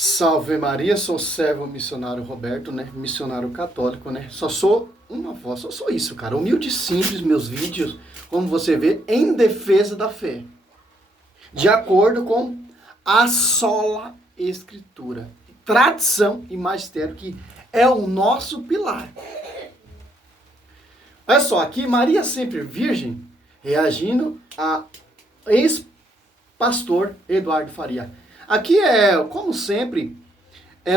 Salve Maria, sou servo missionário Roberto, né? Missionário católico, né? Só sou uma voz, só sou isso, cara. Humilde e simples, meus vídeos, como você vê, em defesa da fé. De acordo com a sola escritura. Tradição e magistério, que é o nosso pilar. Olha só, aqui Maria sempre virgem, reagindo a ex-pastor Eduardo Faria. Aqui como sempre,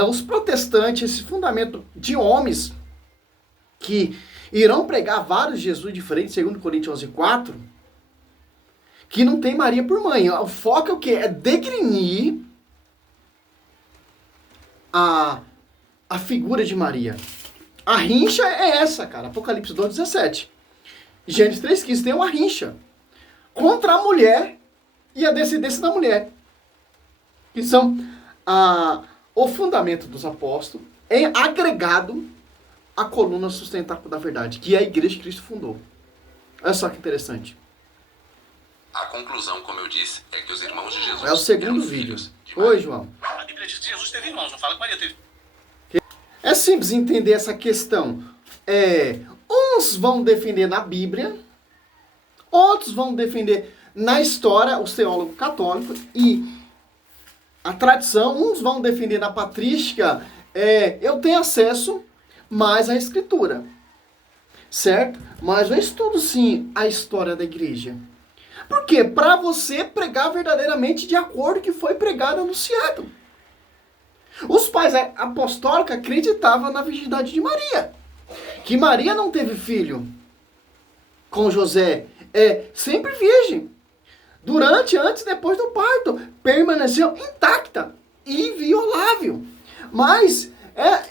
os protestantes, esse fundamento de homens que irão pregar vários Jesus diferentes, segundo Coríntios 11:4, que não tem Maria por mãe. O foco é o quê? É degrinir a figura de Maria. A rincha é essa, cara. Apocalipse 2:17. Gênesis 3:15 tem uma rincha contra a mulher e a descendência da mulher, que são o fundamento dos apóstolos, agregado à coluna sustentável da verdade, que é a igreja que Cristo fundou. Olha só que interessante. A conclusão, como eu disse, é que os irmãos de Jesus É o segundo eram vídeo. filhos de Maria. Oi, João. A Bíblia diz que Jesus teve irmãos, não fala que Maria teve. É simples entender essa questão. Uns vão defender na Bíblia, outros vão defender na história, os teólogos católicos, e a tradição, uns vão defender na patrística, eu tenho acesso mais à escritura, certo? Mas eu estudo sim a história da igreja. Por quê? Para você pregar verdadeiramente de acordo com o que foi pregado e anunciado. Os pais apostólicos acreditavam na virgindade de Maria. Que Maria não teve filho com José. Sempre virgem. Durante, antes e depois do parto. Permaneceu intacta. Inviolável. Mas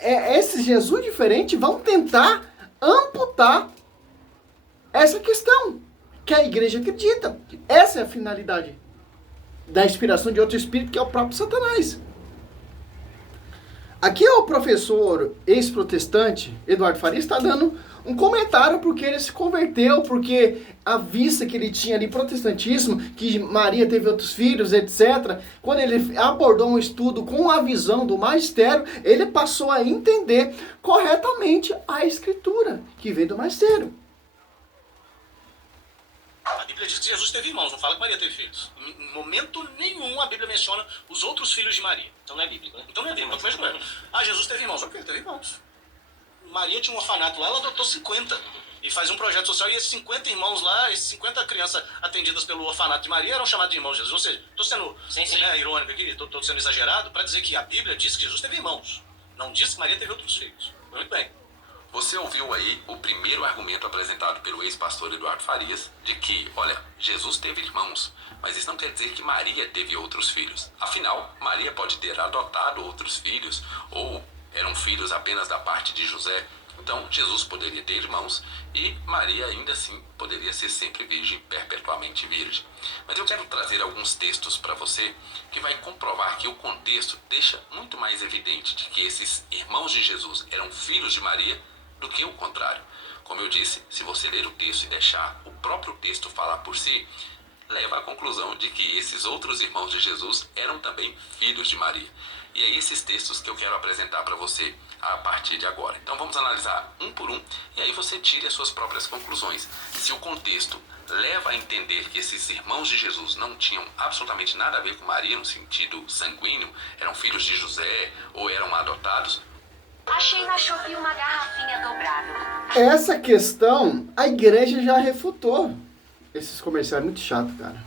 esses Jesus diferentes vão tentar amputar essa questão que a igreja acredita. Essa é a finalidade da inspiração de outro espírito, que é o próprio Satanás. Aqui o professor ex-protestante, Eduardo Faria, está dando um comentário porque ele se converteu, porque a vista que ele tinha ali, protestantismo, que Maria teve outros filhos, etc. Quando ele abordou um estudo com a visão do magistério, ele passou a entender corretamente a escritura, que vem do magistério. A Bíblia diz que Jesus teve irmãos, não fala que Maria teve filhos. Em momento nenhum a Bíblia menciona os outros filhos de Maria. Então não é bíblico, né? Então não é bíblico, mas não é. Jesus teve irmãos. Ok, teve irmãos. Maria tinha um orfanato lá, ela adotou 50. E faz um projeto social, e esses 50 irmãos lá, esses 50 crianças atendidas pelo orfanato de Maria eram chamados de irmãos de Jesus. Ou seja, estou sendo irônico aqui, estou sendo exagerado, para dizer que a Bíblia diz que Jesus teve irmãos. Não diz que Maria teve outros filhos. Muito bem. Você ouviu aí o primeiro argumento apresentado pelo ex-pastor Eduardo Farias, de que, olha, Jesus teve irmãos, mas isso não quer dizer que Maria teve outros filhos. Afinal, Maria pode ter adotado outros filhos, ou eram filhos apenas da parte de José. Então, Jesus poderia ter irmãos e Maria ainda assim poderia ser sempre virgem, perpetuamente virgem. Mas eu quero trazer alguns textos para você que vai comprovar que o contexto deixa muito mais evidente de que esses irmãos de Jesus eram filhos de Maria do que o contrário. Como eu disse, se você ler o texto e deixar o próprio texto falar por si, leva à conclusão de que esses outros irmãos de Jesus eram também filhos de Maria. E é esses textos que eu quero apresentar para você a partir de agora. Então vamos analisar um por um e aí você tire as suas próprias conclusões. Se o contexto leva a entender que esses irmãos de Jesus não tinham absolutamente nada a ver com Maria no sentido sanguíneo, eram filhos de José ou eram adotados, achei na Shopee uma garrafinha dobrável. Essa questão, a igreja já refutou. Esses comerciais é muito chato, cara.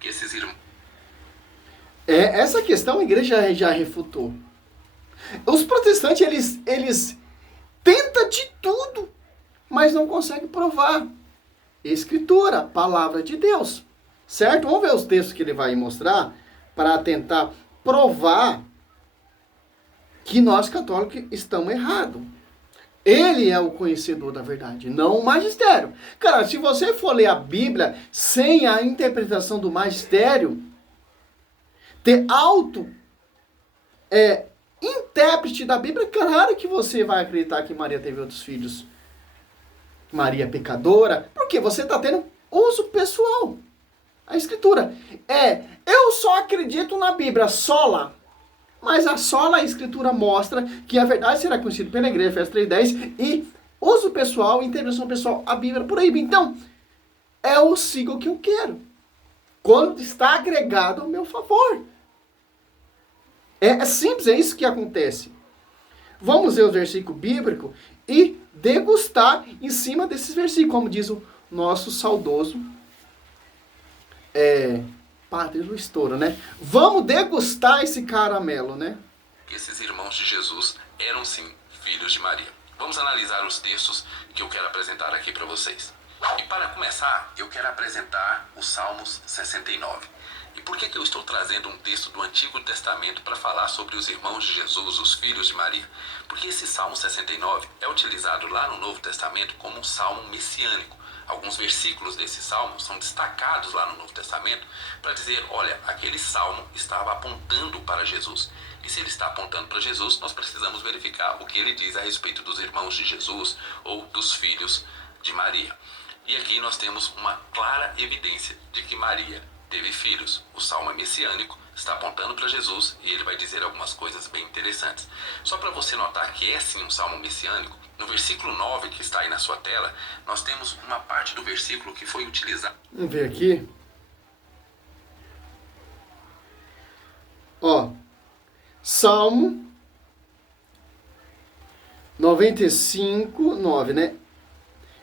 que esses irmãos... Essa questão a igreja já refutou. Os protestantes, eles tentam de tudo, mas não conseguem provar. Escritura, palavra de Deus. Certo? Vamos ver os textos que ele vai mostrar para tentar provar que nós católicos estamos errados. Ele é o conhecedor da verdade, não o magistério. Cara, se você for ler a Bíblia sem a interpretação do magistério, ter intérprete da Bíblia, claro que você vai acreditar que Maria teve outros filhos. Maria é pecadora, porque você está tendo uso pessoal. A escritura eu eu só acredito na Bíblia sola, mas a sola a Escritura mostra que a verdade será conhecida pela igreja, Efésios 3:10, e uso pessoal, intervenção pessoal, a Bíblia proíbe. Então, eu sigo o que eu quero, quando está agregado ao meu favor. É simples, é isso que acontece. Vamos ver o versículo bíblico e degustar em cima desses versículos, como diz o nosso saudoso Padre Luiz Toro, né? Vamos degustar esse caramelo, né? Esses irmãos de Jesus eram sim filhos de Maria. Vamos analisar os textos que eu quero apresentar aqui para vocês. E para começar, eu quero apresentar os Salmos 69. E por que eu estou trazendo um texto do Antigo Testamento para falar sobre os irmãos de Jesus, os filhos de Maria? Porque esse Salmo 69 é utilizado lá no Novo Testamento como um salmo messiânico. Alguns versículos desse salmo são destacados lá no Novo Testamento para dizer, olha, aquele salmo estava apontando para Jesus. E se ele está apontando para Jesus, nós precisamos verificar o que ele diz a respeito dos irmãos de Jesus ou dos filhos de Maria. E aqui nós temos uma clara evidência de que Maria teve filhos. O salmo é messiânico, está apontando para Jesus e ele vai dizer algumas coisas bem interessantes. Só para você notar que é sim um salmo messiânico, no versículo 9 que está aí na sua tela, nós temos uma parte do versículo que foi utilizada. Vamos ver aqui. Ó, Salmo 95, 9, né?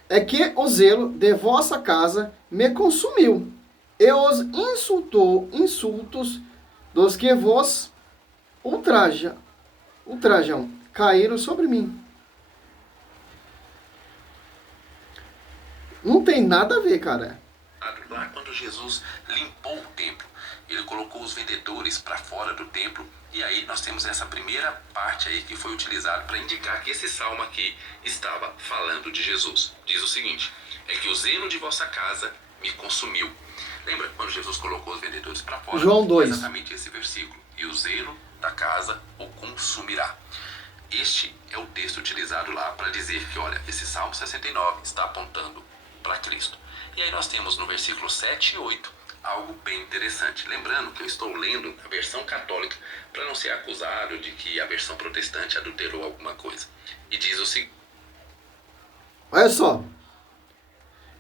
É que o zelo de vossa casa me consumiu, e os insultos dos que vos ultrajam caíram sobre mim. Não tem nada a ver, cara. Lá quando Jesus limpou o templo, ele colocou os vendedores para fora do templo, e aí nós temos essa primeira parte aí que foi utilizada para indicar que esse salmo aqui estava falando de Jesus. Diz o seguinte, é que o zelo de vossa casa me consumiu. Lembra quando Jesus colocou os vendedores para fora? João 2. Exatamente esse versículo. E o zelo da casa o consumirá. Este é o texto utilizado lá para dizer que, olha, esse Salmo 69 está apontando para Cristo. E aí nós temos no versículo 7 e 8 algo bem interessante. Lembrando que eu estou lendo a versão católica para não ser acusado de que a versão protestante adulterou alguma coisa. E diz o seguinte. Olha só.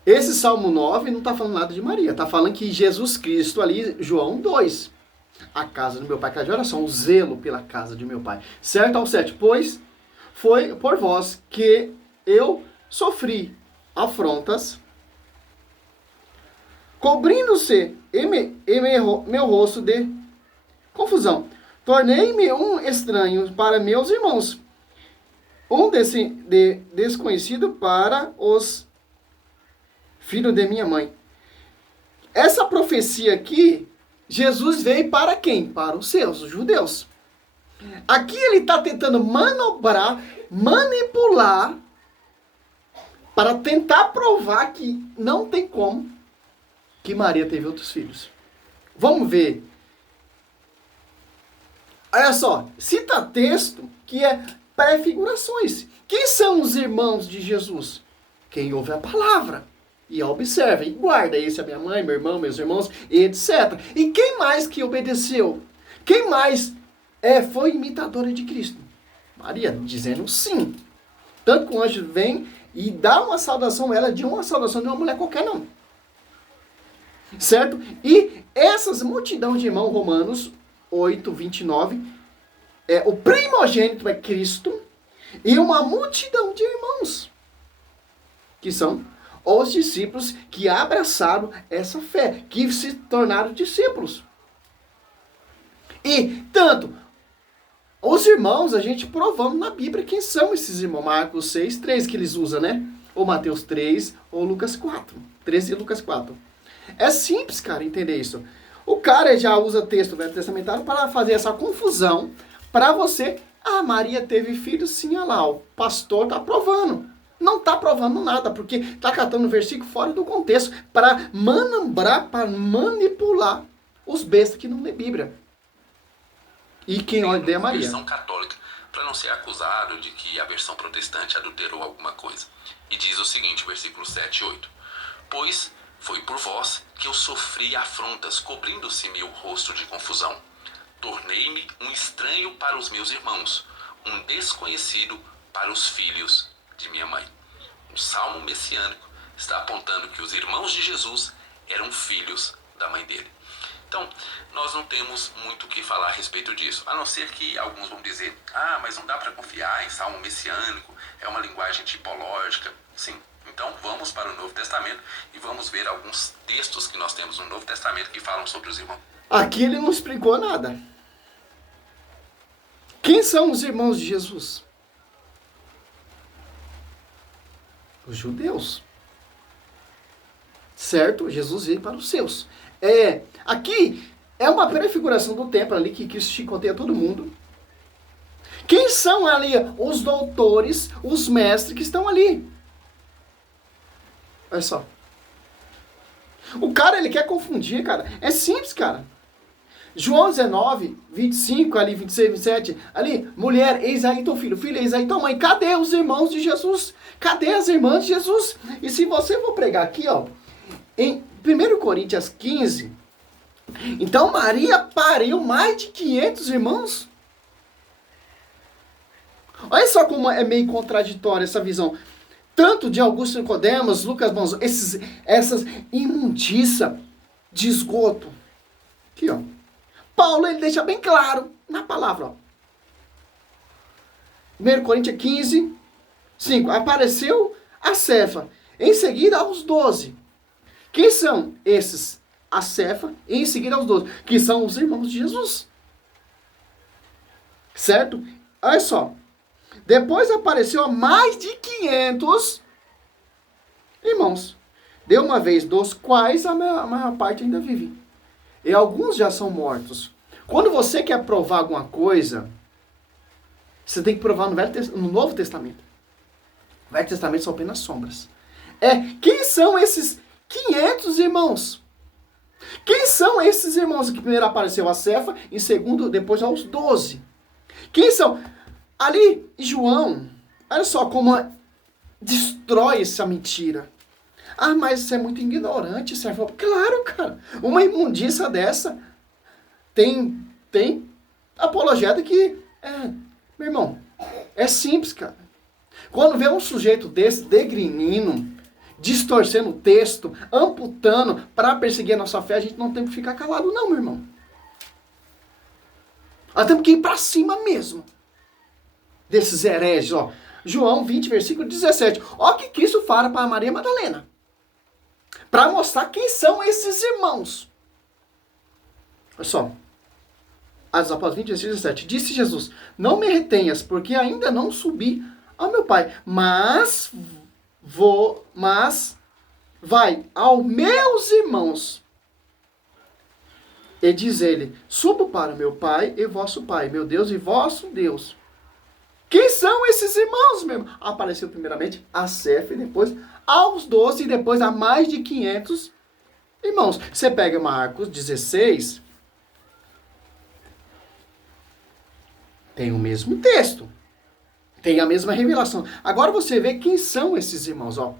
Esse Salmo 9 não está falando nada de Maria. Está falando que Jesus Cristo ali, João 2. A casa do meu pai, casa de oração, o zelo pela casa de meu pai. Certo ao 7. Pois foi por vós que eu sofri afrontas, cobrindo-se meu rosto de confusão. Tornei-me um estranho para meus irmãos, um desconhecido para os filhos de minha mãe. Essa profecia aqui, Jesus veio para quem? Para os seus, os judeus. Aqui ele está tentando manobrar, manipular, para tentar provar que não tem como que Maria teve outros filhos. Vamos ver. Olha só, cita texto que é prefigurações. Quem são os irmãos de Jesus? Quem ouve a palavra e observa e guarda. Esse é minha mãe, meu irmão, meus irmãos, etc. E quem mais que obedeceu? Quem mais foi imitadora de Cristo? Maria, dizendo sim. Tanto que o anjo vem e dá uma saudação, ela de uma saudação de uma mulher qualquer, não. Certo? E essas multidão de irmãos, Romanos 8, 29, o primogênito é Cristo, e uma multidão de irmãos, que são os discípulos que abraçaram essa fé, que se tornaram discípulos. E tanto os irmãos, a gente provando na Bíblia quem são esses irmãos. Marcos 6, 3 que eles usam, né? Ou Mateus 3, ou Lucas 4. 13 e Lucas 4. É simples, cara, entender isso. O cara já usa texto velho testamentário para fazer essa confusão para você. Ah, Maria teve filho, sim, olha lá. O pastor está provando. Não está provando nada, porque está catando o versículo fora do contexto para manambrar, para manipular os bestas que não lê Bíblia. E quem odeia Maria. Versão católica, para não ser acusado de que a versão protestante adulterou alguma coisa. E diz o seguinte, versículo 7 e 8. Pois Foi por vós que eu sofri afrontas, cobrindo-se-me o rosto de confusão. Tornei-me um estranho para os meus irmãos, um desconhecido para os filhos de minha mãe. O salmo messiânico está apontando que os irmãos de Jesus eram filhos da mãe dele. Então, nós não temos muito o que falar a respeito disso, a não ser que alguns vão dizer, mas não dá para confiar em salmo messiânico, é uma linguagem tipológica. Sim, então vamos para o Novo Testamento e vamos ver alguns textos que nós temos no Novo Testamento que falam sobre os irmãos. Aqui ele não explicou nada. Quem são os irmãos de Jesus? Os judeus. Certo? Jesus veio para os seus. Aqui é uma prefiguração do templo ali que Cristo chicoteia todo mundo. Quem são ali os doutores, os mestres que estão ali? Olha só. O cara, ele quer confundir, cara. É simples, cara. João 19, 25, ali, 26, 27, ali, mulher, eis aí teu filho, filho, eis aí tua mãe. Cadê os irmãos de Jesus? Cadê as irmãs de Jesus? E se você for pregar aqui, ó, em 1 Coríntios 15, então Maria pariu mais de 500 irmãos. Olha só como é meio contraditória essa visão. Tanto de Augusto Nicodemos, Lucas Bonzo, essas imundícia de esgoto. Aqui, ó. Paulo, ele deixa bem claro na palavra, ó. 1 Coríntios 15, 5. Apareceu a Cefa. Em seguida, aos 12. Quem são esses? A Cefa. E em seguida, aos 12. Que são os irmãos de Jesus. Certo? Olha só. Depois apareceu a mais de 500 irmãos. De uma vez, dos quais a maior parte ainda vive. E alguns já são mortos. Quando você quer provar alguma coisa, você tem que provar no Novo Testamento. O Velho Testamento são apenas sombras. Quem são esses 500 irmãos? Quem são esses irmãos? Que primeiro apareceu a Cefa, em segundo, depois aos 12. Quem são? Ali, João, olha só como destrói essa mentira. Mas você é muito ignorante, Sérgio. Claro, cara. Uma imundícia dessa tem apologeta que... meu irmão, é simples, cara. Quando vê um sujeito desse degrinindo, distorcendo o texto, amputando para perseguir a nossa fé, a gente não tem que ficar calado não, meu irmão. Nós temos que ir para cima mesmo desses hereges, ó. João 20, versículo 17. Ó que Cristo fala para Maria Madalena. Para mostrar quem são esses irmãos. Olha só. Atos dos Apóstolos 20, versículo 17. Disse Jesus, não me retenhas, porque ainda não subi ao meu Pai. Mas vai aos meus irmãos. E diz ele, subo para meu Pai e vosso Pai, meu Deus e vosso Deus. Quem são esses irmãos, meu irmão? Apareceu primeiramente a Cefa e depois aos 12 e depois a mais de 500 irmãos. Você pega Marcos 16, tem o mesmo texto, tem a mesma revelação. Agora você vê quem são esses irmãos, ó.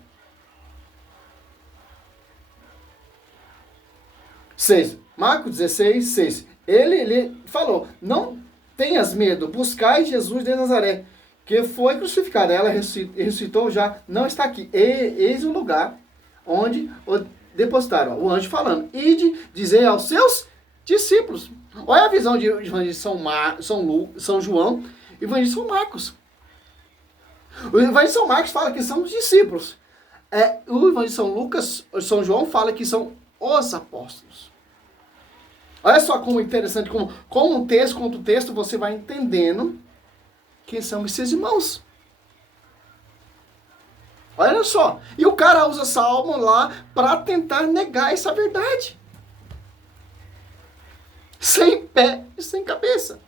6. Marcos 16, 6. Ele falou, não tenhas medo, buscai Jesus de Nazaré, que foi crucificado. Ela ressuscitou já, não está aqui. Eis o lugar onde o depositaram. O anjo falando. Ide dizer aos seus discípulos. Olha a visão de evangelista São João e evangelista São Marcos. O evangelista São Marcos fala que são os discípulos. O evangelista São João fala que são os apóstolos. Olha só como interessante, como um texto contra o texto, você vai entendendo quem são esses irmãos. Olha só. E o cara usa salmo lá para tentar negar essa verdade. Sem pé e sem cabeça.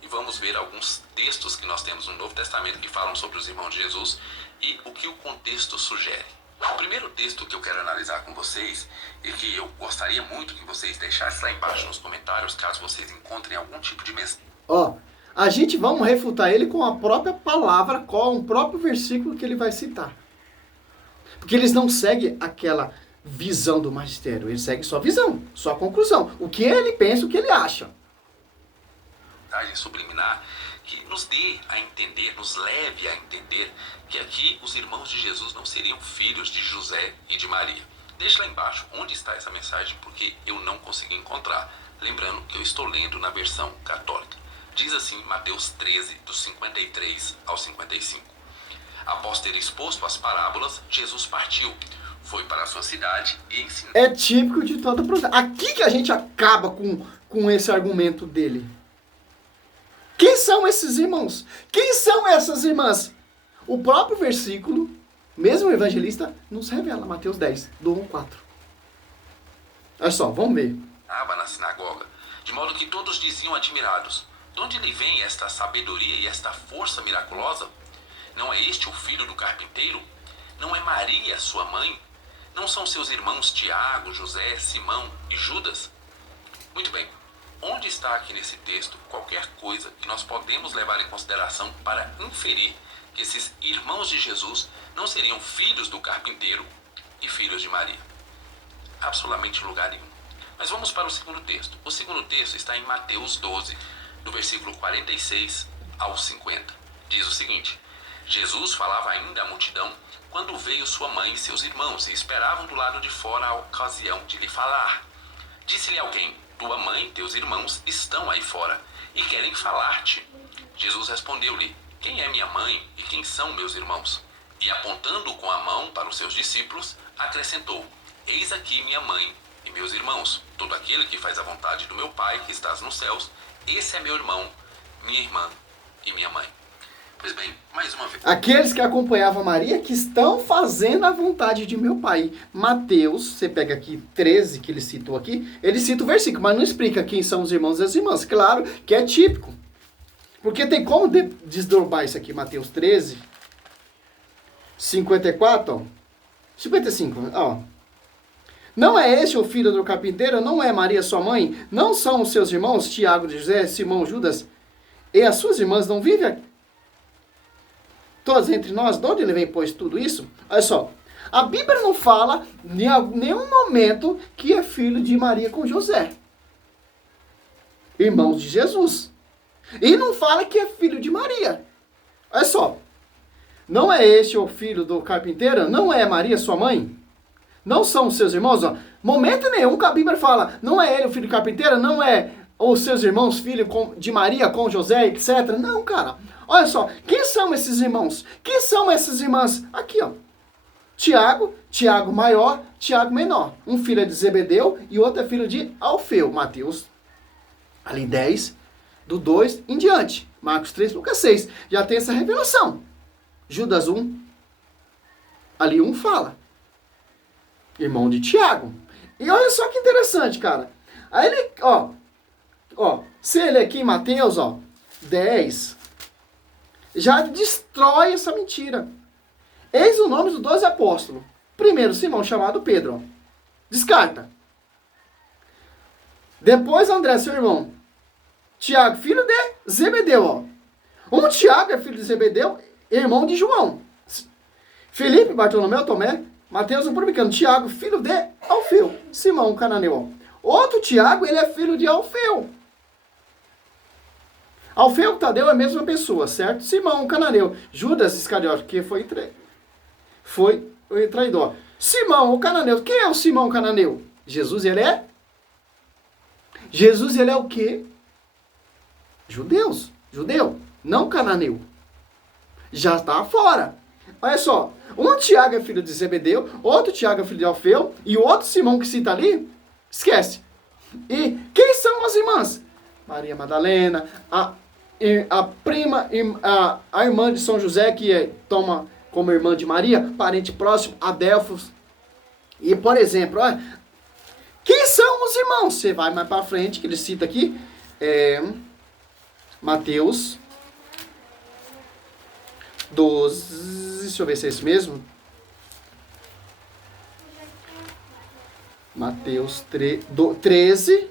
E vamos ver alguns textos que nós temos no Novo Testamento que falam sobre os irmãos de Jesus e o que o contexto sugere. O primeiro texto que eu quero analisar com vocês e que eu gostaria muito que vocês deixassem lá embaixo nos comentários, caso vocês encontrem algum tipo de mensagem. A gente vamos refutar ele com a própria palavra, com o próprio versículo que ele vai citar. Porque eles não seguem aquela visão do magistério. Eles seguem só a visão, só a conclusão. O que ele pensa, o que ele acha. Subliminar que nos dê a entender, nos leve a entender que aqui os irmãos de Jesus não seriam filhos de José e de Maria. Deixa lá embaixo onde está essa mensagem, porque eu não consegui encontrar. Lembrando que eu estou lendo na versão católica. Diz assim Mateus 13, dos 53 ao 55. Após ter exposto as parábolas, Jesus partiu, foi para a sua cidade e ensinou. É típico de toda a... Aqui que a gente acaba com esse argumento dele. Quem são esses irmãos? Quem são essas irmãs? O próprio versículo, mesmo o evangelista, nos revela. Mateus 10, do 1 ao 4. Olha só, vamos ver. Na sinagoga, de modo que todos diziam admirados: de onde lhe vem esta sabedoria e esta força miraculosa? Não é este o filho do carpinteiro? Não é Maria, sua mãe? Não são seus irmãos Tiago, José, Simão e Judas? Muito bem. Onde está aqui nesse texto qualquer coisa que nós podemos levar em consideração para inferir que esses irmãos de Jesus não seriam filhos do carpinteiro e filhos de Maria? Absolutamente lugar nenhum. Mas vamos para o segundo texto. O segundo texto está em Mateus 12, do versículo 46 ao 50. Diz o seguinte: Jesus falava ainda à multidão quando veio sua mãe e seus irmãos e esperavam do lado de fora a ocasião de lhe falar. Disse-lhe alguém: tua mãe e teus irmãos estão aí fora e querem falar-te. Jesus respondeu-lhe: quem é minha mãe e quem são meus irmãos? E apontando com a mão para os seus discípulos, acrescentou: eis aqui minha mãe e meus irmãos. Todo aquele que faz a vontade do meu Pai que estás nos céus, esse é meu irmão, minha irmã e minha mãe. Pois bem, mais uma vez. Aqueles que acompanhavam Maria, que estão fazendo a vontade de meu Pai. Mateus, você pega aqui 13, que ele citou aqui, ele cita o versículo, mas não explica quem são os irmãos e as irmãs. Claro que é típico. Porque tem como desdobrar isso aqui, Mateus 13, 54, ó. 55, ó. Não é este o filho do carpinteiro? Não é Maria sua mãe? Não são os seus irmãos, Tiago, José, Simão, Judas? E as suas irmãs não vivem aqui? Todas entre nós? De onde ele vem, pois, tudo isso? Olha só. A Bíblia não fala em nenhum momento que é filho de Maria com José. Irmãos de Jesus. E não fala que é filho de Maria. Olha só. Não é este o filho do carpinteiro? Não é Maria sua mãe? Não são os seus irmãos? Ó. Momento nenhum que a Bíblia fala, não é ele o filho do carpinteiro? Não é os seus irmãos, filho de Maria com José, etc. Não, cara. Olha só, quem são esses irmãos? Quem são essas irmãs? Aqui, ó. Tiago, Tiago maior, Tiago menor. Um filho é de Zebedeu e outro é filho de Alfeu. Mateus, ali 10, do 2 em diante. Marcos 3, Lucas 6. Já tem essa revelação. Judas 1, ali 1 fala. Irmão de Tiago. E olha só que interessante, cara. Aí ele, ó, se ele aqui em Mateus, ó, 10, já destrói essa mentira. Eis o nome dos 12 apóstolos. Primeiro, Simão, chamado Pedro, ó. Descarta. Depois, André, seu irmão. Tiago, filho de Zebedeu, ó. Um Tiago é filho de Zebedeu, irmão de João. Felipe, Bartolomeu, Tomé, Mateus, um publicano. Tiago, filho de Alfeu. Simão, um cananeu, ó. Outro Tiago, ele é filho de Alfeu. Alfeu e Tadeu é a mesma pessoa, certo? Simão, um cananeu. Judas Iscariote, que foi o traidor. Simão, o cananeu. Quem é o Simão, o cananeu? Jesus, ele é? Jesus, ele é o quê? Judeu, não cananeu. Já está fora. Olha só, um Tiago é filho de Zebedeu, outro Tiago é filho de Alfeu, e o outro Simão que cita ali, esquece. E quem são as irmãs? Maria Madalena, a prima, a irmã de São José, que toma como irmã de Maria, parente próximo, Adelfos. E, por exemplo, olha, quem são os irmãos? Você vai mais para frente, que ele cita aqui, Mateus 12, deixa eu ver se é isso mesmo. Mateus 13,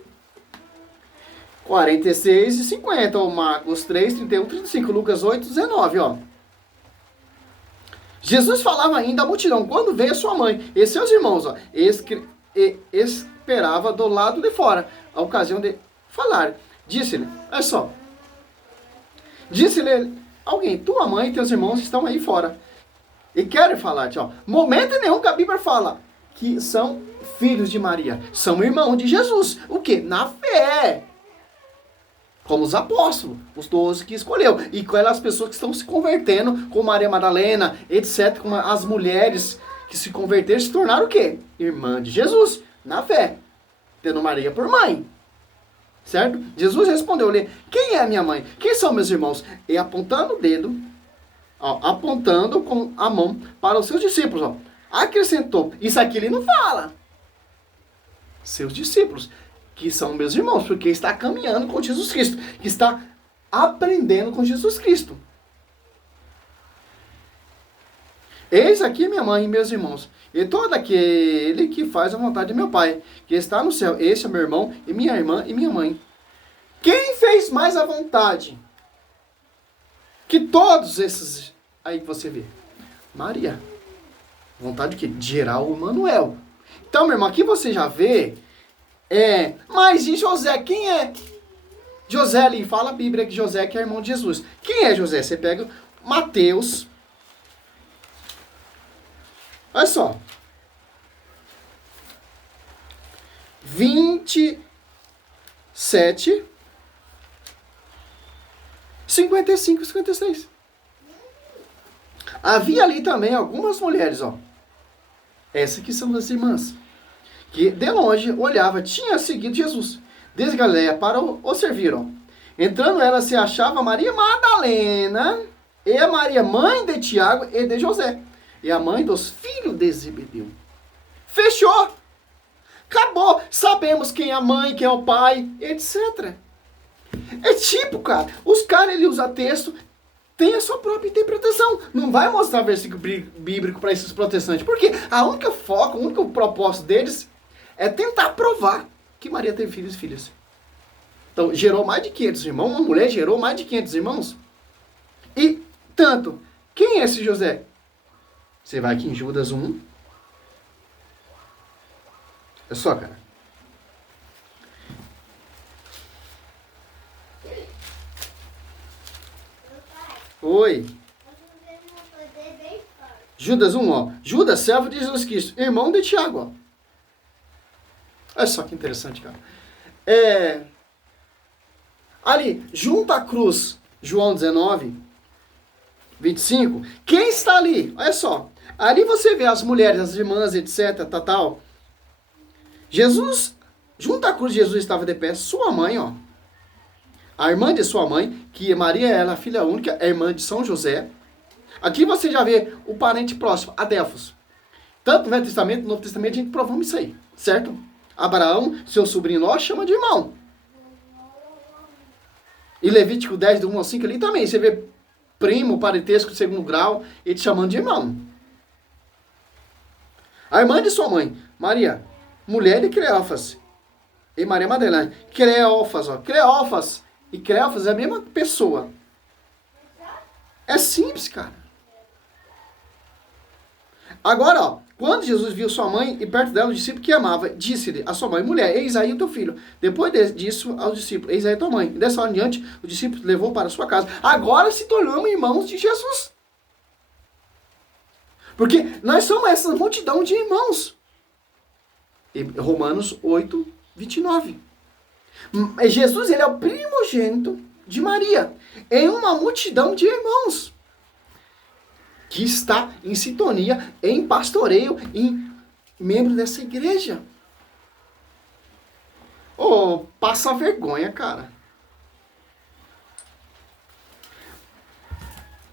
46 e 50. Ó, Marcos 3, 31, 35. Lucas 8, 19, ó. Jesus falava ainda à multidão, quando veio sua mãe e seus irmãos, ó, esperava do lado de fora, a ocasião de falar. Disse-lhe, olha só, disse-lhe alguém, tua mãe e teus irmãos estão aí fora e querem falar-te, ó. Momento nenhum que a Bíblia fala que são filhos de Maria, são irmãos de Jesus. O quê? Na fé. Como os apóstolos, os 12 que escolheu. E com as pessoas que estão se convertendo, como Maria Madalena, etc. Como as mulheres que se converteram, se tornaram o quê? Irmã de Jesus, na fé. Tendo Maria por mãe. Certo? Jesus respondeu-lhe, quem é minha mãe? Quem são meus irmãos? E apontando o dedo, ó, apontando com a mão para os seus discípulos. Ó, acrescentou, isso aqui ele não fala. Seus discípulos, que são meus irmãos, porque está caminhando com Jesus Cristo, que está aprendendo com Jesus Cristo. Eis aqui minha mãe e meus irmãos, e todo aquele que faz a vontade de meu Pai, que está no céu. Esse é meu irmão, e minha irmã, e minha mãe. Quem fez mais a vontade que todos esses aí que você vê? Maria. Vontade de quê? De gerar o Emanuel. Então, meu irmão, aqui você já vê... mas e José? Quem é José ali? Fala a Bíblia que José que é irmão de Jesus. Quem é José? Você pega Mateus. Olha só. 27, 55 e 56. Havia ali também algumas mulheres, ó. Essas que são as irmãs. Que de longe olhava, tinha seguido Jesus, desde Galileia para o serviram. Entrando ela se achava Maria Madalena, e a Maria, mãe de Tiago e de José, e a mãe dos filhos de Zebedeu. Fechou! Acabou! Sabemos quem é a mãe, quem é o pai, etc. É tipo, cara, os caras, ele usa texto, tem a sua própria interpretação. Não vai mostrar versículo bíblico para esses protestantes. Porque a única foco, o único propósito deles é tentar provar que Maria teve filhos e filhas. Então, gerou mais de 500 irmãos. Uma mulher gerou mais de 500 irmãos. E, tanto, quem é esse José? Você vai aqui em Judas 1. É só, cara. Oi. Judas 1, ó. Judas, servo de Jesus Cristo, irmão de Tiago, ó. Olha só que interessante, cara. Ali, junto à cruz, João 19, 25. Quem está ali? Olha só. Ali você vê as mulheres, as irmãs, etc, tal. Jesus, junto à cruz, Jesus estava de pé. Sua mãe, ó. A irmã de sua mãe, que Maria era a filha única, é irmã de São José. Aqui você já vê o parente próximo, Adelfos. Tanto no Velho Testamento, no Novo Testamento, a gente provamos isso aí, certo? Abraão, seu sobrinho Ló, chama de irmão. E Levítico 10, do 1 ao 5 ali também, você vê primo, parentesco de segundo grau, ele te chamando de irmão. A irmã de sua mãe, Maria, mulher de Cleófas, e Maria Madalena, Cleófas, ó, Cleófas e Cleófas é a mesma pessoa. É simples, cara. Agora, ó, quando Jesus viu sua mãe e perto dela o discípulo que amava, disse-lhe a sua mãe, mulher, eis aí o teu filho. Depois disso, aos discípulos, eis aí a tua mãe. E dessa hora em diante, o discípulo levou para a sua casa. Agora se tornamos irmãos de Jesus. Porque nós somos essa multidão de irmãos. Romanos 8, 29. Jesus, ele é o primogênito de Maria, em uma multidão de irmãos, que está em sintonia, em pastoreio, em membro dessa igreja. Oh, passa vergonha, cara.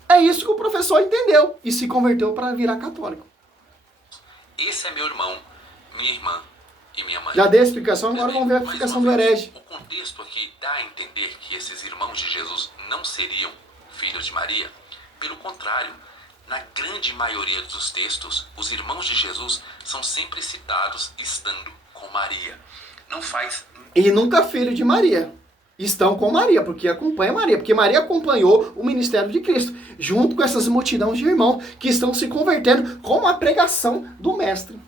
É isso que o professor entendeu e se converteu para virar católico. Esse é meu irmão, minha irmã e minha mãe. Já dei a explicação, agora vamos ver a explicação do herege. O contexto aqui dá a entender que esses irmãos de Jesus não seriam filhos de Maria. Pelo contrário, na grande maioria dos textos, os irmãos de Jesus são sempre citados estando com Maria. Não faz... E nunca filho de Maria. estão com Maria, porque acompanha Maria, porque Maria acompanhou o ministério de Cristo, junto com essas multidões de irmãos que estão se convertendo com a pregação do Mestre.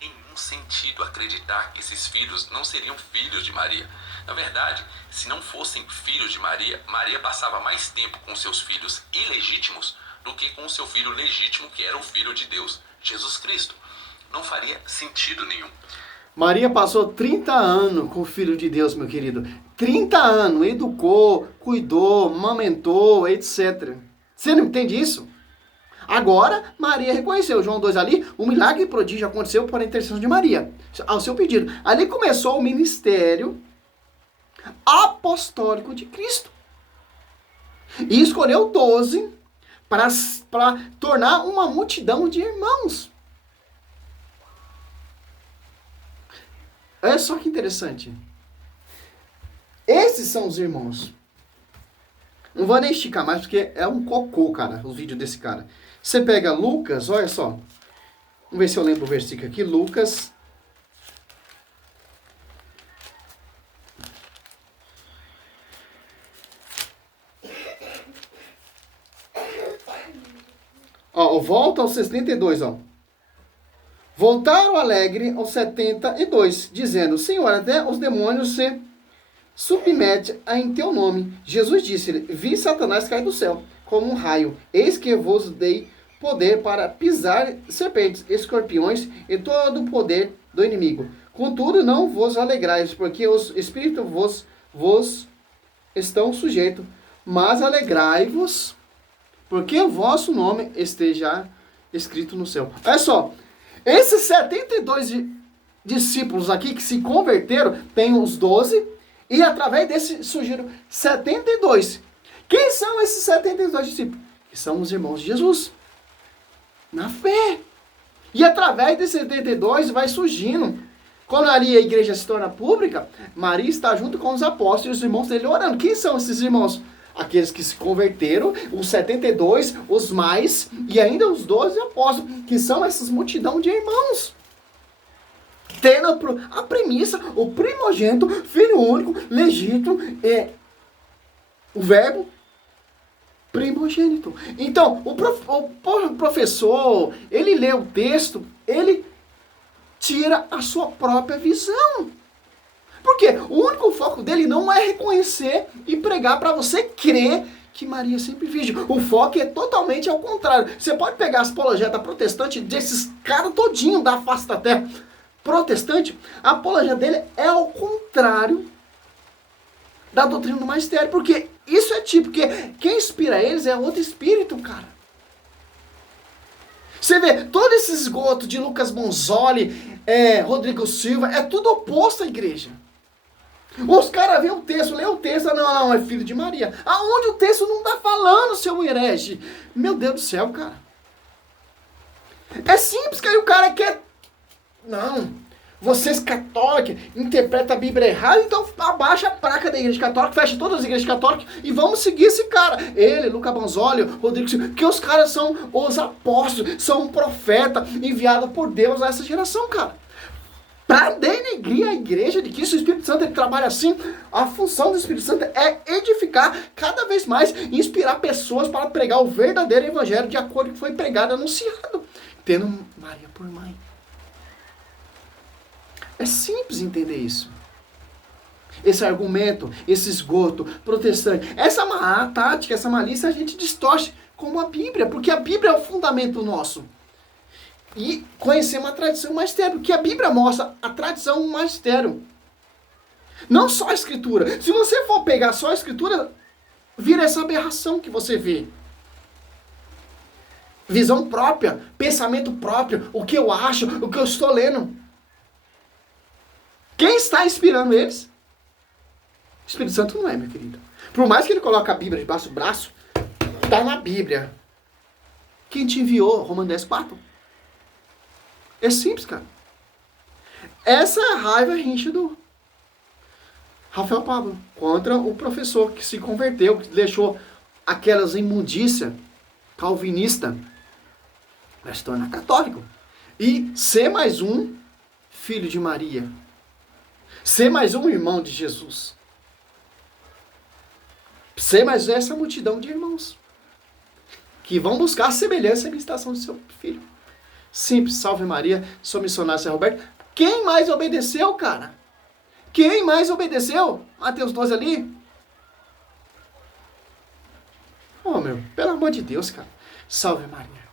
Nenhum sentido acreditar que esses filhos não seriam filhos de Maria. Na verdade, se não fossem filhos de Maria, Maria passava mais tempo com seus filhos ilegítimos do que com seu filho legítimo, que era o Filho de Deus, Jesus Cristo. Não faria sentido nenhum. Maria passou 30 anos com o Filho de Deus, meu querido. 30 anos, educou, cuidou, amamentou, etc. Você não entende isso? Agora, Maria reconheceu, João 2 ali, um milagre e prodígio aconteceu por intercessão de Maria, ao seu pedido. Ali começou o ministério apostólico de Cristo. E escolheu 12 para tornar uma multidão de irmãos. Olha só que interessante. Esses são os irmãos. Não vou nem esticar mais, porque é um cocô, cara, o vídeo desse cara. Você pega Lucas, olha só. Vamos ver se eu lembro o versículo aqui. Lucas. Ó, volta aos 72, ó. Voltaram alegre aos 72, dizendo: Senhor, até os demônios se submetem em teu nome. Jesus disse-lhe: Vi Satanás cair do céu, como um raio. Eis que vos dei poder para pisar serpentes, escorpiões e todo o poder do inimigo. Contudo, não vos alegrais, porque os espíritos vos estão sujeitos, mas alegrai-vos, porque o vosso nome esteja escrito no céu. Olha só, esses 72 discípulos aqui que se converteram, tem os 12, e através desse surgiram 72. Quem são esses 72 discípulos? Que são os irmãos de Jesus, na fé. E através desses 72 vai surgindo. Quando ali a igreja se torna pública, Maria está junto com os apóstolos e os irmãos dele orando. Quem são esses irmãos? Aqueles que se converteram, os 72, os mais, e ainda os 12 apóstolos, que são essas multidão de irmãos. Tendo a premissa, o primogênito, filho único, legítimo, o verbo primogênito. Então, o professor, ele lê o texto, ele tira a sua própria visão. Porque o único foco dele não é reconhecer e pregar para você crer que Maria é sempre virgem. O foco é totalmente ao contrário. Você pode pegar as apologetas protestantes desses caras todinho da face da terra. Protestante, a apologia dele é ao contrário da doutrina do magistério. Porque isso é tipo, porque quem inspira eles é outro espírito, cara. Você vê, todo esse esgoto de Lucas Bonzoli, Rodrigo Silva, é tudo oposto à igreja. Os caras veem o texto, lê o texto, não, é filho de Maria. Aonde o texto não está falando, seu herege? Meu Deus do céu, cara. É simples, que aí o cara quer... Não, vocês católicos interpretam a Bíblia errada, então abaixa a placa da igreja católica, fecha todas as igrejas católicas e vamos seguir esse cara. Ele, Luca Bonzoli, Rodrigo Silva, porque os caras são os apóstolos, são um profeta enviado por Deus a essa geração, cara. Para denegrir a igreja de que o Espírito Santo ele trabalha assim, a função do Espírito Santo é edificar cada vez mais, inspirar pessoas para pregar o verdadeiro evangelho de acordo com o que foi pregado e anunciado, tendo Maria por mãe. É simples entender isso. Esse argumento, esse esgoto protestante, essa má tática, essa malícia a gente distorce como a Bíblia, porque a Bíblia é o fundamento nosso. E conhecemos a tradição magistério, porque a Bíblia mostra a tradição magistério. Não só a Escritura. Se você for pegar só a Escritura, vira essa aberração que você vê. Visão própria, pensamento próprio, o que eu acho, o que eu estou lendo. Quem está inspirando eles? O Espírito Santo não é, meu querido. Por mais que ele coloque a Bíblia debaixo do braço, está na Bíblia. Quem te enviou? Romanos 10:4. É simples, cara. Essa é a raiva rincha do Rafael Pablo contra o professor que se converteu, que deixou aquelas imundícias calvinista para se tornar católico. E ser mais um filho de Maria. Ser mais um irmão de Jesus. Ser mais essa multidão de irmãos que vão buscar a semelhança e a imitação do seu filho. Simples, salve Maria, sou missionário Zé Roberto. Quem mais obedeceu, cara? Quem mais obedeceu? Mateus 12 ali. Oh, meu, pelo amor de Deus, cara. Salve Maria.